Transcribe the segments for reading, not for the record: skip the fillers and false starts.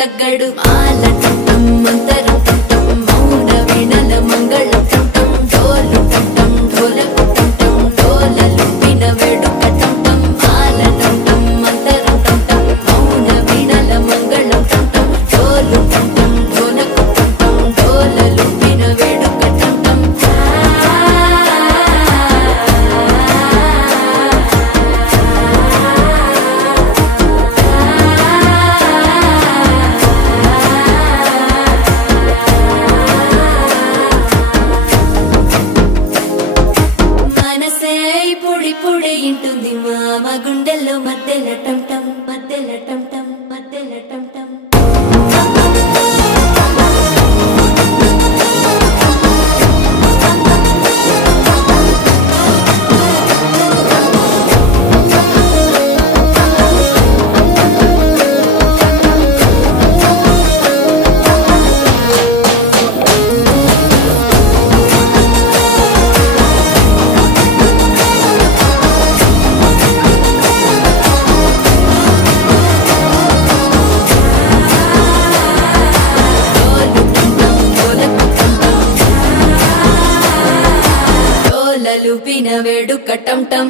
తగ్గడు మాల టం మంతరం టం మౌన వీణల మంగళం టం డోలు టం ఢోలకు టం డోలలు విన వేడుక టం మాల టం మంతరం టం మౌన వీణల మంగళం టం డోలు టం ఢోలకు టం డోలలు విన వేడుక టం మనసే పొడి పొడి ఇంటుంది మామ గుండెల్లో మధ్యల టం టం మధ్యల టం టం మధ్యల టం టం లూపిన వేడుక టం టం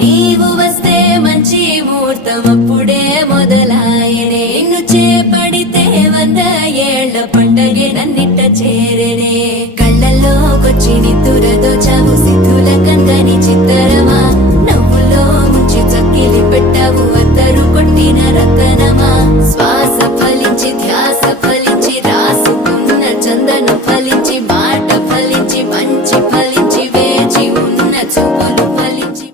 నీవు వస్తే మంచి ముహూర్తం అప్పుడే మొదలాయనే నిన్ను చేపడితే 100 ఏళ్ల పండగే నన్నిట్ట చేరనే కళ్ళల్లోకొచ్చి నిద్దురదో చావు సిద్ధుల కందని చిత్తరమా